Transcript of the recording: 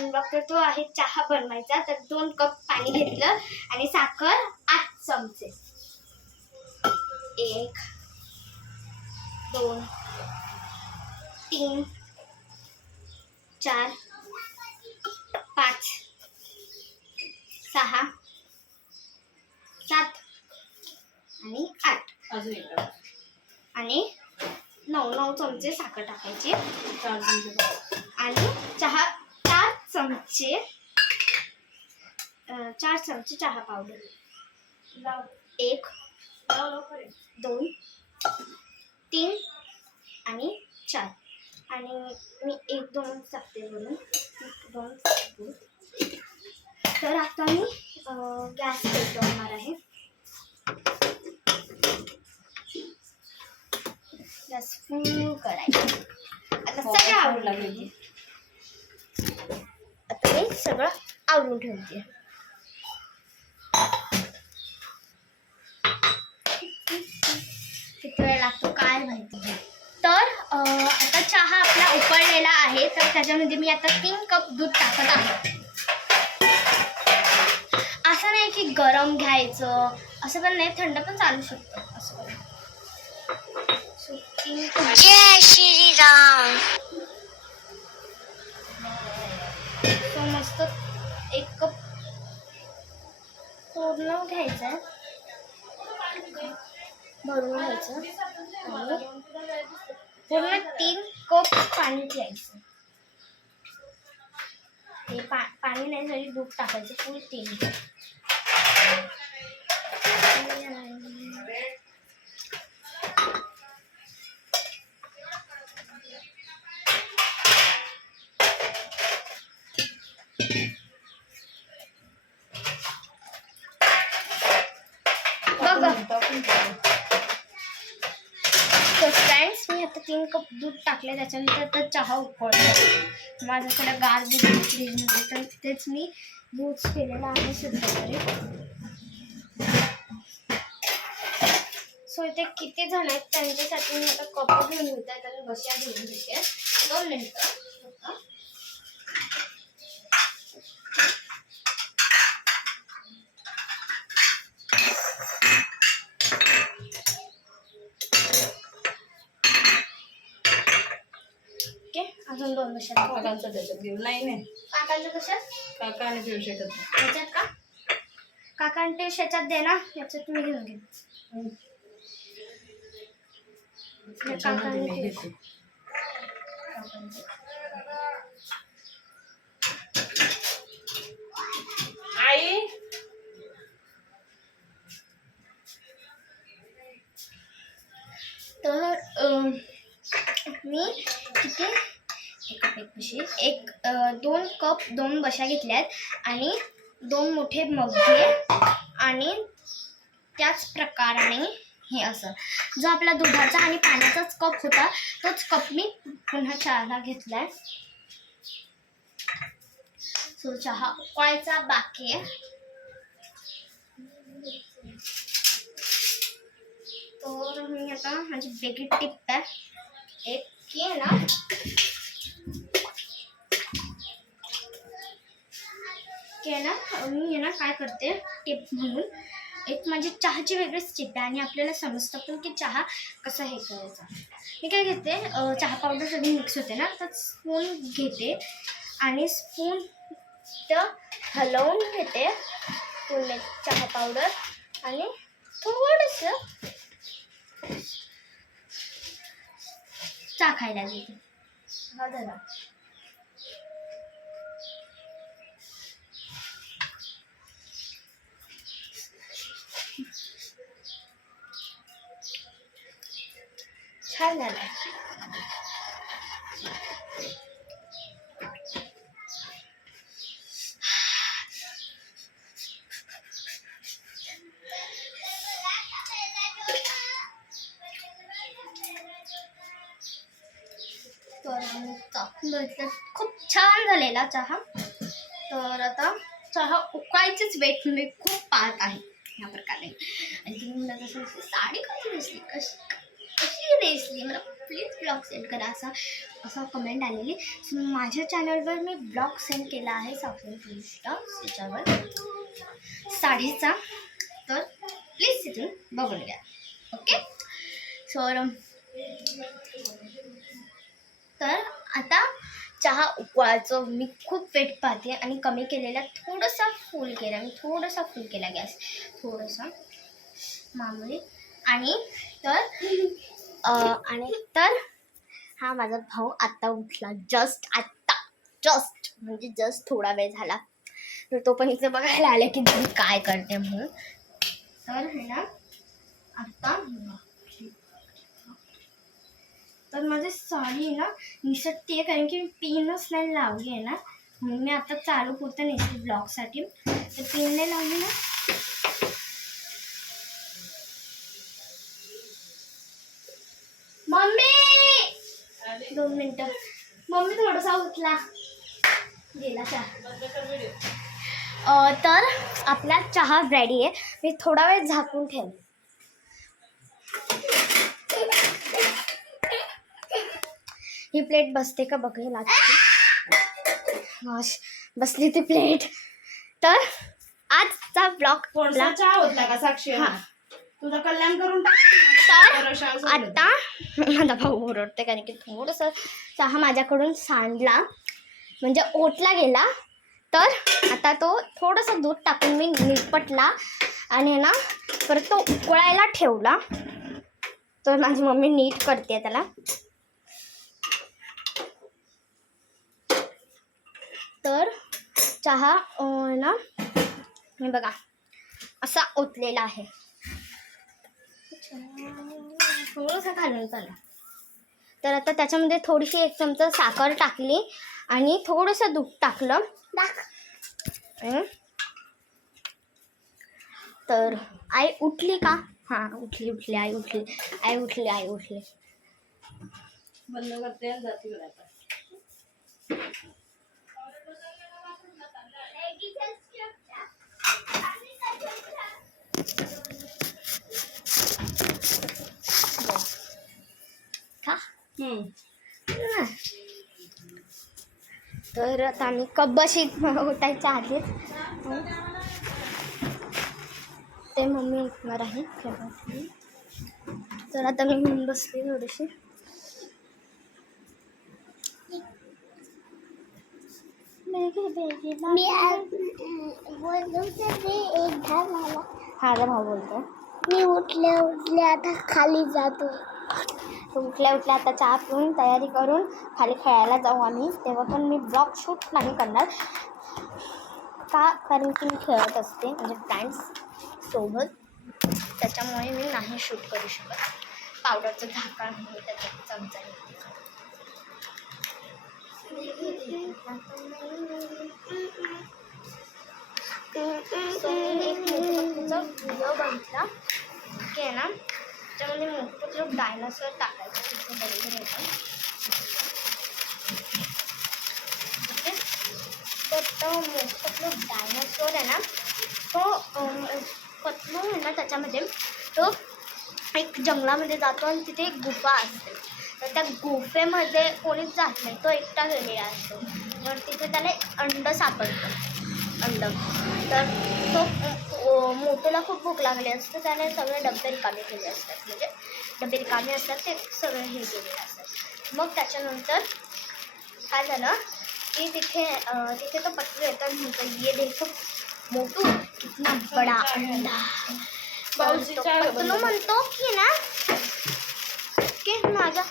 नवीन blog तर तो आहे चहा बनवायचा. तर 2 कप पाणी घेतलं आणि साखर 8 चमचे. 1 2 3 4 5 6 7 आणि 8 आणि 9 चमचे साखर टाकायची. 4 चमचे आणि चहा 4 चमचे 4 चमचे चहा पावडर. 1 2 3 आणि 4 आणि मी 1-2 टाकते म्हणून 2. तर आता मी गॅस पेटवणार आहे. गॅस फुल करायचा. आता सगळं आवरून लागेल. आता मी सगळं आवरून ठेवते. किती वेळ लागतो काय माहिती. तर आता चहा आपला उकळलेला आहे. तर त्याच्यामध्ये मी आता 3 कप दूध टाकत आहे. असं नाही की गरम घ्यायचं, असं पण नाही, थंड पण चालू शकतं असं. जय श्रीराम. तो मस्त 1 कप पूर्ण घ्यायचं, भरून घ्यायचं आणि पूर्ण 3 कप पाणी घ्यायचं. हे पाणी नाही तरी दूध टाकायचं फुल 3 कप. तर फ्रेंड्स मी आता 3 कप दूध टाकले. त्याच्यानंतर तर चहा उकळतो. माझ्याकडे गार दूध फ्रीजमध्ये, तर तेच मी यूज केलेलं आहे सध्या तरी. सो इथे किती जण आहेत त्यांच्यासाठी मी आता कप घेऊन घेत आहे आणि बश्या घेऊन घेते. 2 मिनिटं. अजून 2 बश्या. काकांचं त्याच्यात घेऊ. नाही काकांचं कशात? काका आणि पिऊ शकत नाही याच्यात का? काका आणि टेश याच्यात दे ना. याच्यात मी घेऊन घे. आई तर मी किती 2 कप 2 बशा घेतल्यात आणि 2 मोठे मग्गे आणि त्याच प्रकाराने हे असं जो आपला दुधाचा आणि पाण्याचाच कप होता तोच कप मी पुन्हा चहाला घेतलाय. सो चहा उकळायचा बाकी आहे. तर मी आता माझी वेगळी टिप आहे एक की आहे ना, मी ना काय करते टिप म्हणून एक माझी चहाची वेगळीच टिप आहे आणि आपल्याला समजतं पण की चहा कसं हे करायचा. मी काय घेते चहा पावडर सगळी मिक्स होते ना, तर स्पून घेते आणि स्पून हलवून घेते पूर्ण चहा पावडर आणि थोडंसं चहा खायला देते. हा जरा छान झाला. तर खूप छान झालेला चहा. तर आता चहा उकळायचीच वेट मी खूप पाहत आहे ह्या प्रकारे. आणि तुम्ही मला कसं साडी कशी नेसली, कशी नेसली मला प्लीज ब्लॉग सेंड करा असं कमेंट आलेली. सो माझ्या चॅनलवर मी ब्लॉग सेंड केला आहे साक्षी पुरुषला त्याच्यावर 3:30चा. तर प्लीज तिथून बघून घ्या. ओके. सो तर आता चहा उकळायचं मी खूप वेट पाहते आणि कमी केलेला थोडासा फुल केला मी, थोडासा फुल केला गॅस, थोडासा मामूली. आणि तर हा माझा भाऊ आत्ता उठला, जस्ट थोडा वेळ झाला. तर तो पण इथे बघायला आला की मी काय करते म्हणून. तर हे ना आत्ता तर माझी साडी आहे ना निसटते आहे कारण की मी पिनच नाही लावली आहे ना, म्हणून मी आता चालू करते निसट ब्लॉगसाठी. तर पिन नाही लावली ना. मम्मी 2 मिनिटं. मम्मी थोडासा उठला गेला चहा. तर आपला चहा रेडी आहे. मी थोडा वेळ झाकून ठेवले. ही प्लेट बसते का बघेल आजची. बसली ती प्लेट. तर आजचा ब्लॉग थोडासा चहा होता का साक्षी? हा. तुझं कल्याण करून टाक. तर आता माझा भाऊ ओरडते कारण की थोडंसं चहा माझ्याकडून सांडला म्हणजे ओतला गेला. तर आता तो थोडंसं दूध टाकून मी निपटला आणि ना परत तो उकळायला ठेवला. तर माझी मम्मी नीट करते त्याला. तर चहा ना मी बघा असा ओतलेला आहे. थोडंसं घालून चला. तर आता त्याच्यामध्ये थोडीशी 1 चमचा साखर टाकली आणि थोडंसं दूध टाकलं. तर आई उठली का? हां उठली आई उठली. बंद करते आणि जाते बरं आता. तर आता आम्ही कब्बशी उठायच्या आधीच ते मम्मी उठणार आहे. तर आता मी घेऊन बसली थोडीशी. माझा भाऊ बोलतो मी उठले आता खाली जातो. उठल्या आता चहा पिऊन तयारी करून खाली खेळायला जाऊ आम्ही. तेव्हा पण मी ब्लॉग शूट नाही करणार का कारण की मी खेळत असते म्हणजे फ्रेंड्स सोबत. त्याच्यामुळे मी नाही शूट करू शकत. पावडरचं झाकण आहे त्याच्यात चमचा व्हिडिओ बघितला की आहे ना त्याच्यामध्ये मोठं डायनासोर टाकायचं तिथे बरोबर होतं. ओके. तर तो मोठं डायनासोर आहे ना तो पतलू आहे ना त्याच्यामध्ये तो एक जंगलामध्ये जातो आणि तिथे एक गुफा असते. तर त्या गुफेमध्ये कोणीच जात नाही, तो एकटा गेलेला असतो. तर तिथे त्याला अंड सापडतं. तर तो मोठ्याला खूप भूक लागली असते. त्याने सगळे डबे रिकामे केले असतात म्हणजे डबे रिकामे असतात ते सगळे हे केलेले असतात. मग त्याच्यानंतर काय झालं की तिथे तो पटलू येतो आणि म्हणतो ये देखो मोटू कितना बडा अंडा. पटलू म्हणतो की ना की माझा